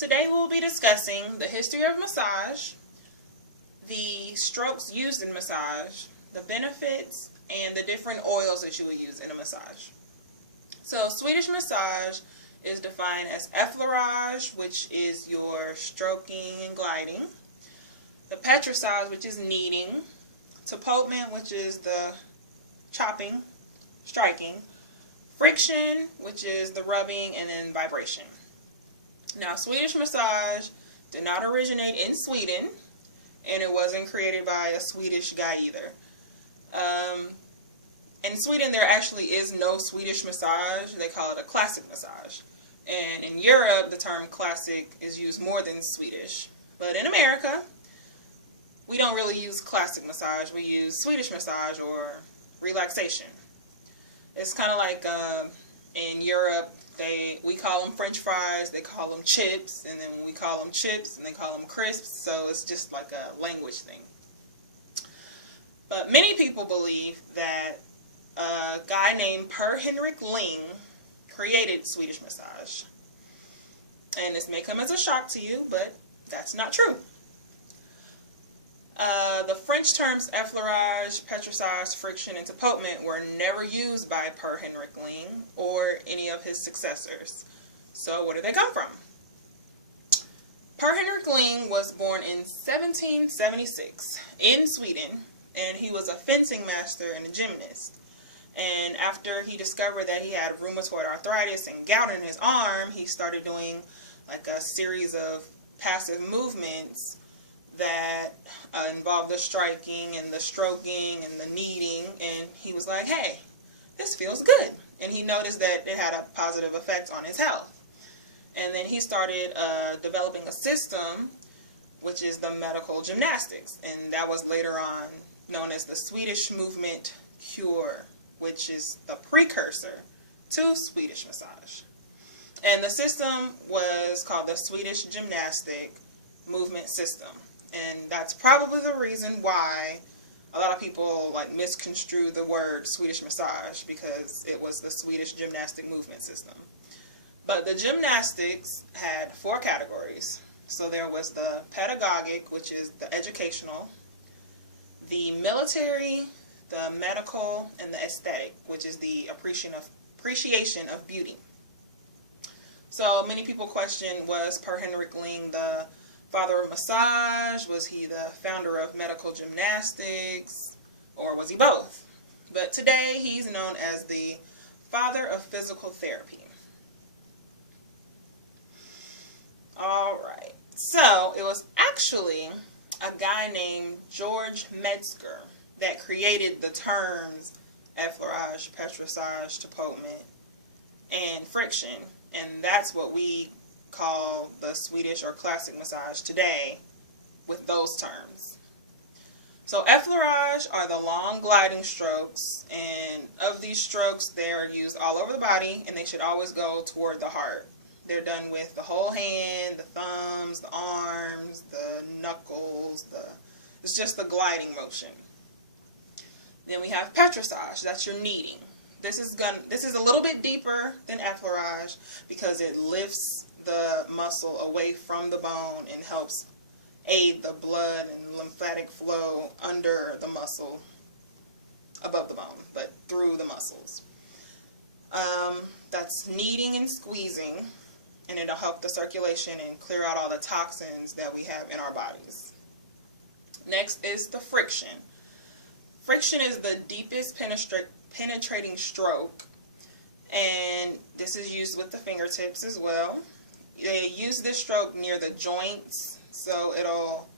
Today we'll be discussing the history of massage, the strokes used in massage, the benefits, and the different oils that you will use in a massage. So Swedish massage is defined as effleurage, which is your stroking and gliding, the petrissage, which is kneading, tapotement, which is the chopping, striking, friction, which is the rubbing, and then vibration. Now, Swedish massage did not originate in Sweden, and it wasn't created by a Swedish guy either. In Sweden, there actually is no Swedish massage. They call it a classic massage. And in Europe, the term classic is used more than Swedish. But in America, we don't really use classic massage. We use Swedish massage or relaxation. It's kind of like in Europe, we call them French fries, they call them chips, and then when we call them chips, and they call them crisps, so it's just like a language thing. But many people believe that a guy named Per Henrik Ling created Swedish massage. And this may come as a shock to you, but that's not true. The French terms effleurage, petrissage, friction, and tapotement were never used by Per Henrik Ling or any of his successors. So where did they come from? Per Henrik Ling was born in 1776 in Sweden, and he was a fencing master and a gymnast. And after he discovered that he had rheumatoid arthritis and gout in his arm, he started doing like a series of passive movements that involved the striking and the stroking and the kneading, and he was like, hey, this feels good. And he noticed that it had a positive effect on his health. And then he started developing a system, which is the medical gymnastics, and that was later on known as the Swedish movement cure, which is the precursor to Swedish massage. And the system was called the Swedish gymnastic movement system. And that's probably the reason why a lot of people misconstrue the word Swedish massage, because it was the Swedish gymnastic movement system. But the gymnastics had 4 categories. So there was the pedagogic, which is the educational, the military, the medical, and the aesthetic, which is the appreciation of beauty. So many people question, was Per Henrik Ling the father of massage? Was he the founder of medical gymnastics? Or was he both? But today he's known as the father of physical therapy. Alright, so it was actually a guy named George Metzger that created the terms effleurage, petrissage, tapotement, and friction. And that's what we call the Swedish or classic massage today with those terms. So effleurage are the long gliding strokes, and of these strokes they are used all over the body, and they should always go toward the heart. They're done with the whole hand, the thumbs, the arms, the knuckles, it's just the gliding motion. Then we have petrissage, that's your kneading. This is a little bit deeper than effleurage because it lifts the muscle away from the bone and helps aid the blood and lymphatic flow under the muscle, above the bone, but through the muscles. That's kneading and squeezing, and it'll help the circulation and clear out all the toxins that we have in our bodies. Next is the friction. Friction is the deepest penetrating stroke, and this is used with the fingertips as well. They use this stroke near the joints, so it'll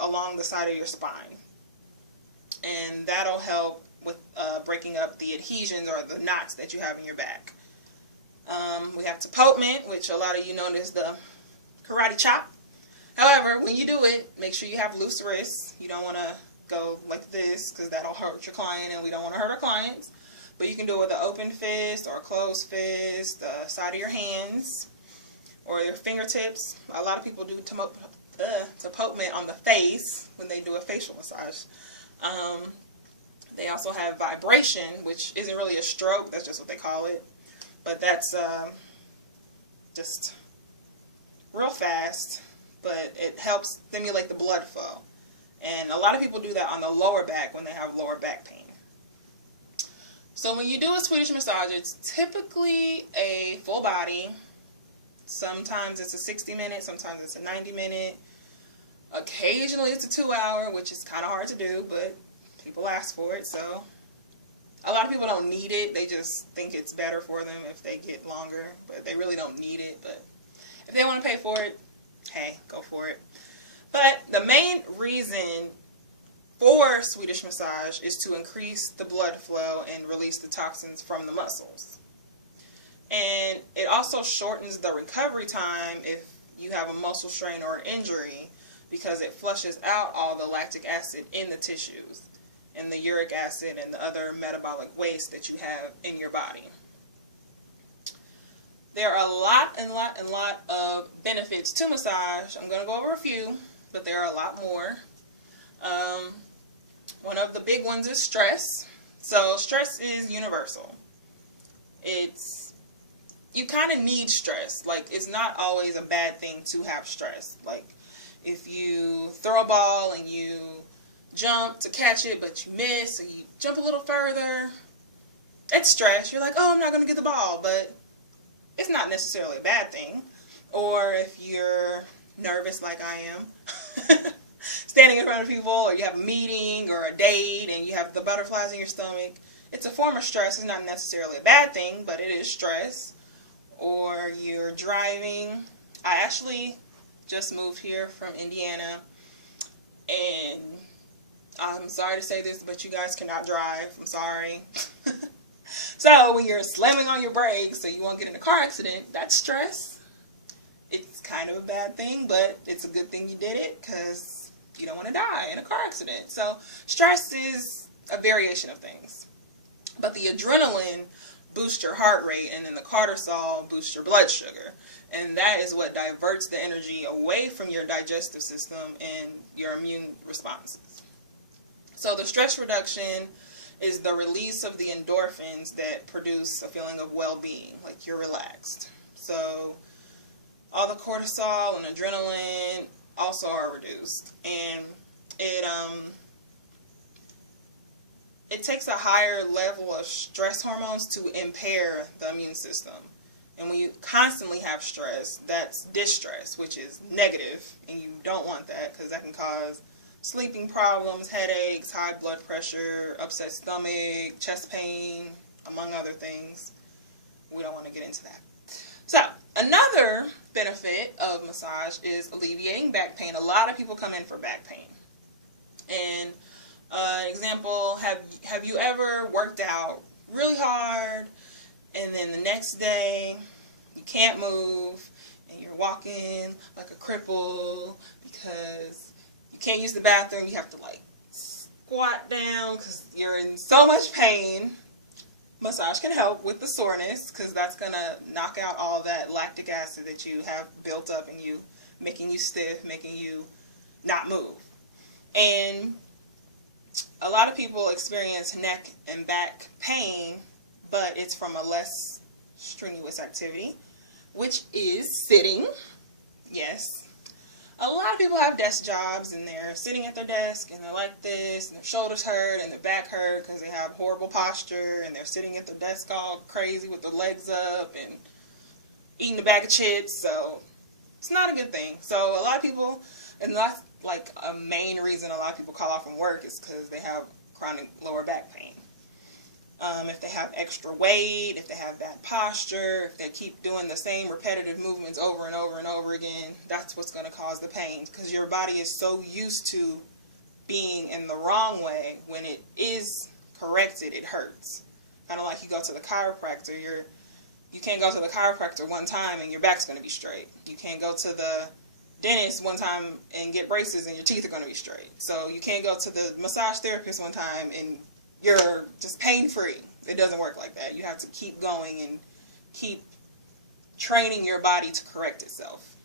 along the side of your spine, and that'll help with breaking up the adhesions or the knots that you have in your back. We have tapotement, which a lot of you know as the karate chop. However, when you do it, make sure you have loose wrists. You don't want to go like this because that'll hurt your client, and we don't want to hurt our clients. But you can do it with an open fist or a closed fist, the side of your hands, or your fingertips. A lot of people do tapotement on the face when they do a facial massage. They also have vibration, which isn't really a stroke, that's just what they call it. But that's just real fast, but it helps stimulate the blood flow. And a lot of people do that on the lower back when they have lower back pain. So when you do a Swedish massage, it's typically a full body. Sometimes it's a 60-minute, sometimes it's a 90-minute. Occasionally it's a 2-hour, which is kind of hard to do, but people ask for it. So a lot of people don't need it. They just think it's better for them if they get longer, but they really don't need it. But if they want to pay for it, hey, go for it. But the main reason for Swedish massage is to increase the blood flow and release the toxins from the muscles. And it also shortens the recovery time if you have a muscle strain or an injury, because it flushes out all the lactic acid in the tissues and the uric acid and the other metabolic waste that you have in your body. There are a lot of benefits to massage. I'm going to go over a few, but there are a lot more. One of the big ones is stress. So stress is universal. You kind of need stress. Like, it's not always a bad thing to have stress. Like, if you throw a ball and you jump to catch it, but you miss, and you jump a little further, it's stress. You're like, oh, I'm not going to get the ball, but it's not necessarily a bad thing. Or if you're nervous like I am, standing in front of people, or you have a meeting or a date and you have the butterflies in your stomach, it's a form of stress. It's not necessarily a bad thing, but it is stress. Or you're driving. I actually just moved here from Indiana, and I'm sorry to say this, but you guys cannot drive. I'm sorry. So when you're slamming on your brakes so you won't get in a car accident, that's stress. It's kind of a bad thing, but it's a good thing you did it, because you don't want to die in a car accident. So stress is a variation of things. But the adrenaline boosts your heart rate, and then the cortisol boosts your blood sugar. And that is what diverts the energy away from your digestive system and your immune responses. So the stress reduction is the release of the endorphins that produce a feeling of well-being, like you're relaxed. So all the cortisol and adrenaline also are reduced. And it takes a higher level of stress hormones to impair the immune system. And when you constantly have stress, that's distress, which is negative, and you don't want that, because that can cause sleeping problems, headaches, high blood pressure, upset stomach, chest pain, among other things. We don't want to get into that. So another benefit of massage is alleviating back pain. A lot of people come in for back pain. And example, have you ever worked out really hard, and then the next day you can't move and you're walking like a cripple because you can't use the bathroom? You have to like squat down because you're in so much pain. Massage can help with the soreness, because that's going to knock out all that lactic acid that you have built up in you, making you stiff, making you not move. And a lot of people experience neck and back pain, but it's from a less strenuous activity, which is sitting. Yes. A lot of people have desk jobs, and they're sitting at their desk and they're like this, and their shoulders hurt and their back hurt because they have horrible posture, and they're sitting at their desk all crazy with their legs up and eating a bag of chips. So it's not a good thing. So a lot of people, and that's like a main reason a lot of people call off from work, is because they have chronic lower back pain. If they have extra weight, if they have bad posture, if they keep doing the same repetitive movements over and over and over again, that's what's going to cause the pain, because your body is so used to being in the wrong way. When it is corrected, it hurts. Kind of like you go to the chiropractor. You can't go to the chiropractor one time and your back's going to be straight. You can't go to the dentist one time and get braces and your teeth are going to be straight. So you can't go to the massage therapist one time and you're just pain-free. It doesn't work like that. You have to keep going and keep training your body to correct itself.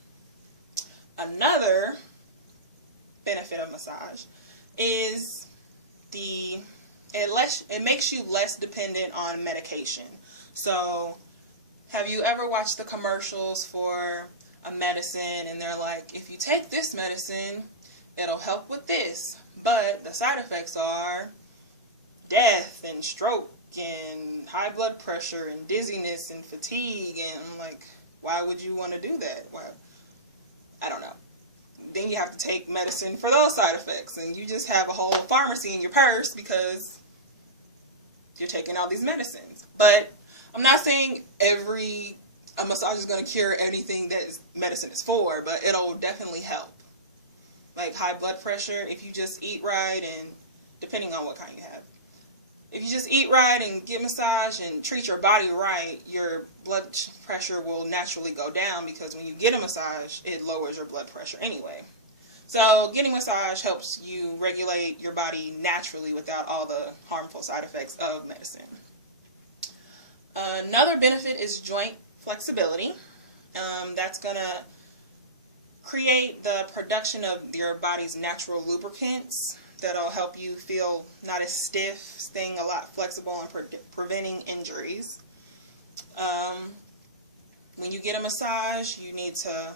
Another benefit of massage is it makes you less dependent on medication. So have you ever watched the commercials for a medicine and they're like, if you take this medicine, it'll help with this, but the side effects are death and stroke and high blood pressure and dizziness and fatigue, and I'm like, why would you want to do that? Why? I don't know. Then you have to take medicine for those side effects, and you just have a whole pharmacy in your purse because you're taking all these medicines. But I'm not saying a massage is going to cure anything that medicine is for, but it'll definitely help. Like high blood pressure, if you just eat right, and depending on what kind you have, if you just eat right and get massage and treat your body right, your blood pressure will naturally go down, because when you get a massage, it lowers your blood pressure anyway. So getting massage helps you regulate your body naturally without all the harmful side effects of medicine. Another benefit is joint flexibility. That's going to create the production of your body's natural lubricants that'll help you feel not as stiff, staying a lot flexible, and preventing injuries. When you get a massage, you need to,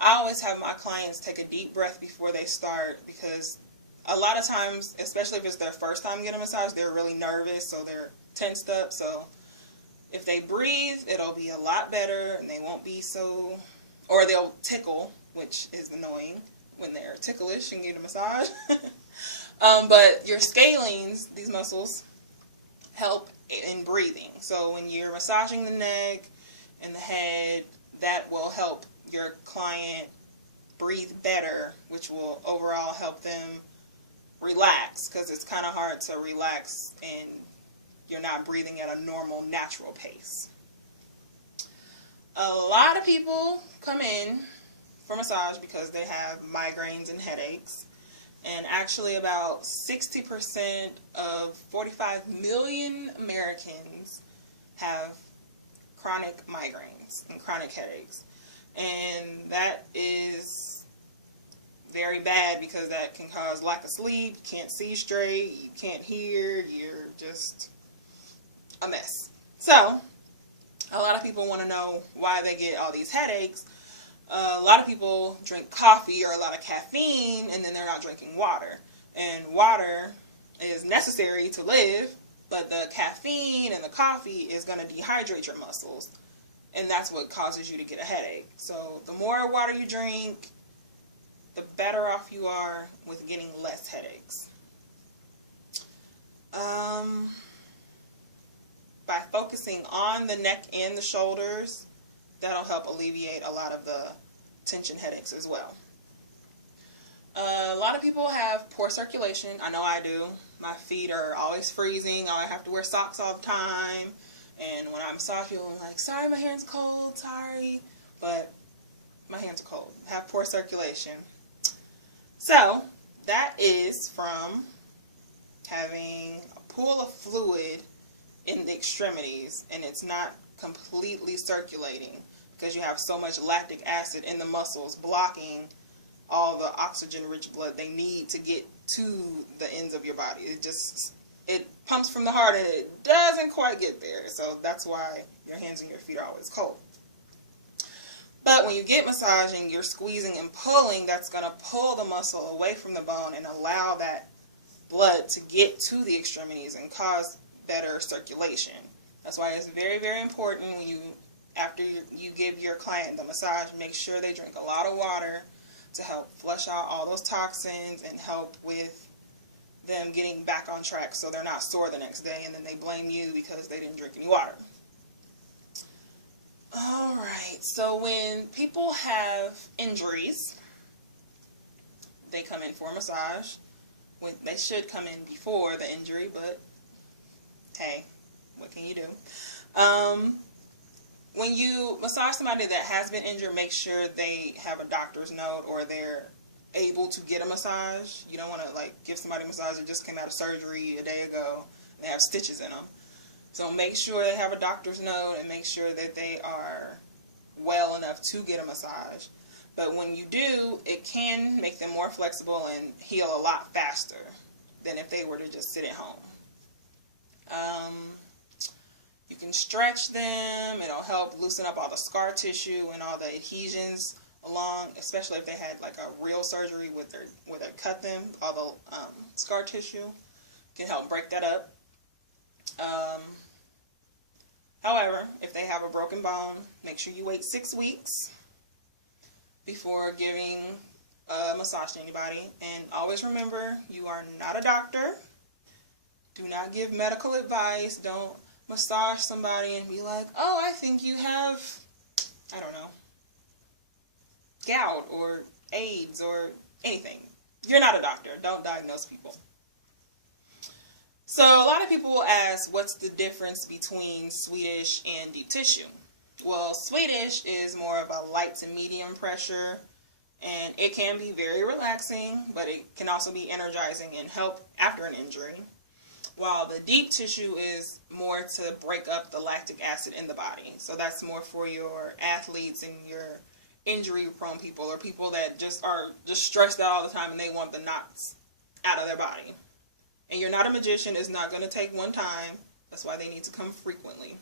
I always have my clients take a deep breath before they start, because a lot of times, especially if it's their first time getting a massage, they're really nervous, so they're tensed up. So if they breathe, it'll be a lot better, and they won't be so, or they'll tickle, which is annoying when they're ticklish and get a massage. But your scalenes, these muscles, help in breathing. So when you're massaging the neck and the head, that will help your client breathe better, which will overall help them relax, because it's kind of hard to relax and you're not breathing at a normal, natural pace. A lot of people come in for massage because they have migraines and headaches, and actually about 60% of 45 million Americans have chronic migraines and chronic headaches, and that is very bad because that can cause lack of sleep, you can't see straight, you can't hear, you're just a mess. So a lot of people want to know why they get all these headaches. A lot of people drink coffee or a lot of caffeine, and then they're not drinking water. And water is necessary to live, but the caffeine and the coffee is going to dehydrate your muscles, and that's what causes you to get a headache. So the more water you drink, the better off you are with getting less headaches. By focusing on the neck and the shoulders, that'll help alleviate a lot of the tension headaches as well. A lot of people have poor circulation. I know I do. My feet are always freezing. I have to wear socks all the time. And when I massage people, I'm like, sorry, my hand's cold, sorry. But my hands are cold. I have poor circulation. So that is from having a pool of fluid in the extremities, and it's not completely circulating because you have so much lactic acid in the muscles blocking all the oxygen-rich blood they need to get to the ends of your body. It pumps from the heart and it doesn't quite get there, so that's why your hands and your feet are always cold. But when you get massaging, you're squeezing and pulling, that's going to pull the muscle away from the bone and allow that blood to get to the extremities and cause better circulation. That's why it's very, very important when after you give your client the massage, make sure they drink a lot of water to help flush out all those toxins and help with them getting back on track so they're not sore the next day and then they blame you because they didn't drink any water. Alright, so when people have injuries, they come in for a massage. They should come in before the injury, but hey, what can you do? When you massage somebody that has been injured, make sure they have a doctor's note or they're able to get a massage. You don't want to give somebody a massage that just came out of surgery a day ago and they have stitches in them. So make sure they have a doctor's note and make sure that they are well enough to get a massage. But when you do, it can make them more flexible and heal a lot faster than if they were to just sit at home. You can stretch them. It'll help loosen up all the scar tissue and all the adhesions along, especially if they had like a real surgery where they cut them. All the scar tissue can help break that up. However, if they have a broken bone, make sure you wait 6 weeks before giving a massage to anybody. And always remember, you are not a doctor. Do not give medical advice. Don't massage somebody and be like, oh, I think you have, I don't know, gout or AIDS or anything. You're not a doctor. Don't diagnose people. So a lot of people will ask, what's the difference between Swedish and deep tissue? Well, Swedish is more of a light to medium pressure, and it can be very relaxing, but it can also be energizing and help after an injury. While the deep tissue is more to break up the lactic acid in the body. So that's more for your athletes and your injury-prone people, or people that just are stressed out all the time and they want the knots out of their body. And you're not a magician. It's not going to take one time. That's why they need to come frequently.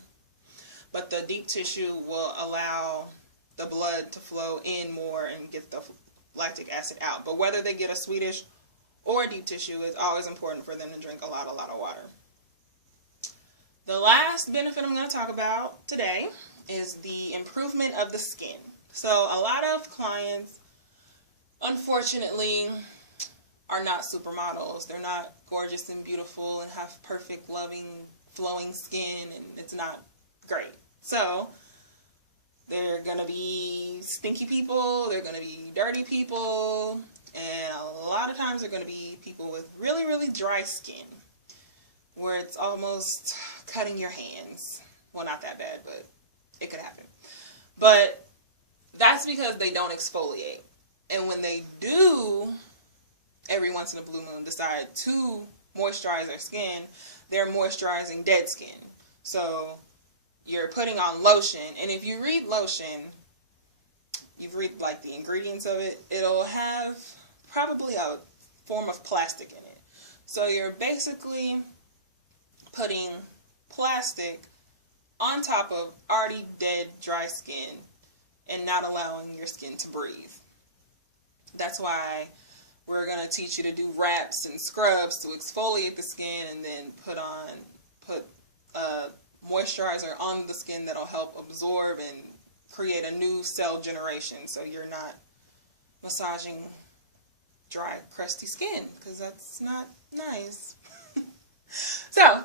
But the deep tissue will allow the blood to flow in more and get the lactic acid out. But whether they get a Swedish or deep tissue, it's always important for them to drink a lot of water. The last benefit I'm going to talk about today is the improvement of the skin. So a lot of clients, unfortunately, are not supermodels. They're not gorgeous and beautiful and have perfect, loving, flowing skin, and it's not great. So they're going to be stinky people, they're going to be dirty people, and a lot of times they're going to be people with really, really dry skin, where it's almost cutting your hands. Well, not that bad, but it could happen. But that's because they don't exfoliate. And when they do, every once in a blue moon, decide to moisturize their skin, they're moisturizing dead skin. So you're putting on lotion, and if you read lotion, you read like the ingredients of it, it'll have probably a form of plastic in it. So you're basically putting plastic on top of already dead, dry skin and not allowing your skin to breathe. That's why we're going to teach you to do wraps and scrubs to exfoliate the skin, and then put moisturizer on the skin that'll help absorb and create a new cell generation, so you're not massaging dry, crusty skin, because that's not nice. So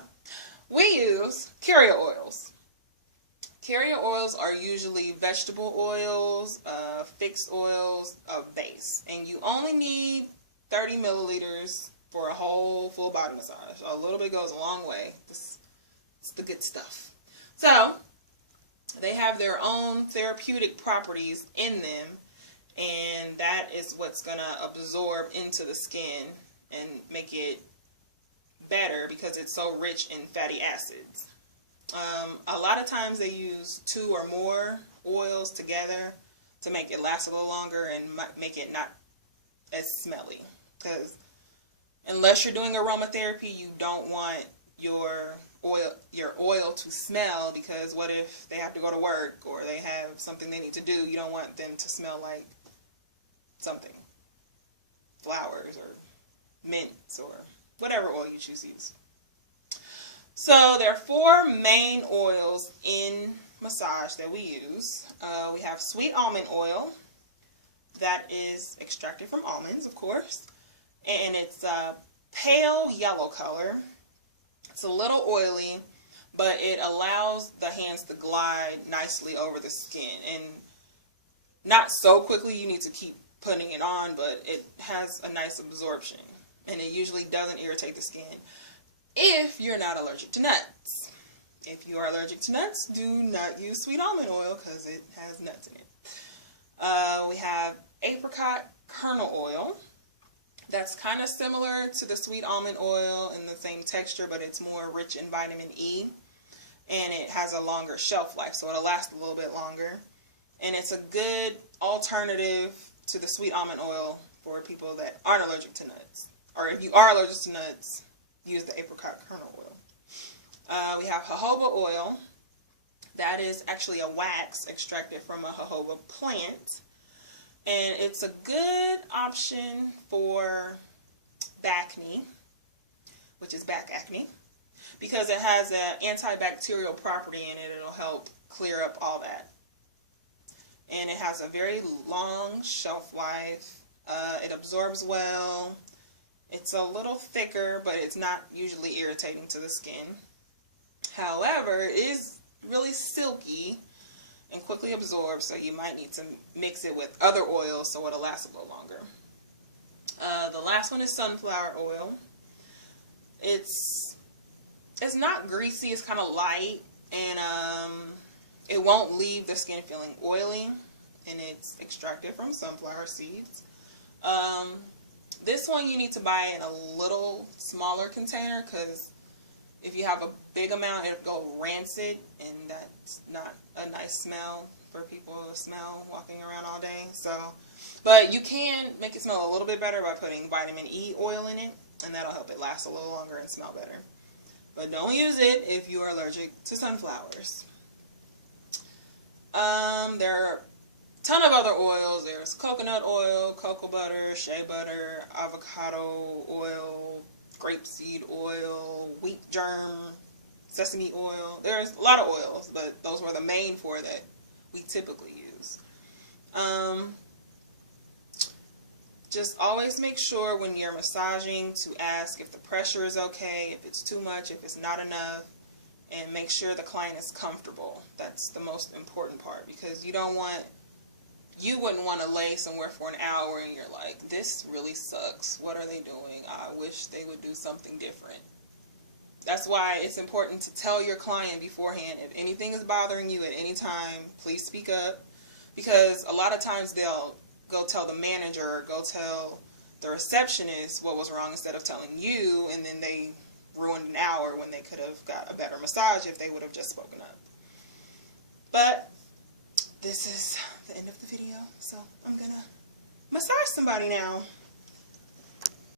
we use carrier oils. Carrier oils are usually vegetable oils, fixed oils, a base, and you only need 30 milliliters for a whole full body massage. A little bit goes a long way. It's the good stuff. So they have their own therapeutic properties in them, and that is what's going to absorb into the skin and make it better because it's so rich in fatty acids. A lot of times they use 2 or more oils together to make it last a little longer and make it not as smelly. Because unless you're doing aromatherapy, you don't want your oil to smell, because what if they have to go to work or they have something they need to do? You don't want them to smell like something, flowers or mints or whatever oil you choose to use. So there are 4 main oils in massage that we use. We have sweet almond oil that is extracted from almonds, of course, and it's a pale yellow color. It's a little oily, but it allows the hands to glide nicely over the skin, and not so quickly. You need to keep putting it on, but it has a nice absorption, and it usually doesn't irritate the skin if you're not allergic to nuts. If you are allergic to nuts, do not use sweet almond oil because it has nuts in it. We have apricot kernel oil. That's kind of similar to the sweet almond oil in the same texture, but it's more rich in vitamin E, and it has a longer shelf life, so it'll last a little bit longer. And it's a good alternative to the sweet almond oil for people that aren't allergic to nuts. Or if you are allergic to nuts, use the apricot kernel oil. We have jojoba oil. That is actually a wax extracted from a jojoba plant. And it's a good option for Bacne, which is back acne, because it has an antibacterial property in it. It'll help clear up all that. And it has a very long shelf life. It absorbs well. It's a little thicker, but it's not usually irritating to the skin. However, it is really silky and quickly absorbs, so you might need to mix it with other oils so it'll last a little longer. The last one is sunflower oil. It's not greasy, it's kind of light, and it won't leave the skin feeling oily, and it's extracted from sunflower seeds. This one you need to buy in a little smaller container, because if you have a big amount, it'll go rancid, and that's not a nice smell for people to smell walking around all day. So, but you can make it smell a little bit better by putting vitamin E oil in it, and that'll help it last a little longer and smell better. But don't use it if you are allergic to sunflowers. There are a ton of other oils. There's coconut oil, cocoa butter, shea butter, avocado oil, grapeseed oil, wheat germ, sesame oil. There's a lot of oils, but those were the main four that we typically use. Just always make sure when you're massaging to ask if the pressure is okay, if it's too much, if it's not enough, and make sure the client is comfortable. That's the most important part, because you wouldn't want to lay somewhere for an hour and you're like, this really sucks. What are they doing? I wish they would do something different. That's why it's important to tell your client beforehand, if anything is bothering you at any time, please speak up, because a lot of times they'll go tell the manager or go tell the receptionist what was wrong instead of telling you, and then they ruined an hour when they could have got a better massage if they would have just spoken up. But this is the end of the video, so I'm gonna massage somebody now.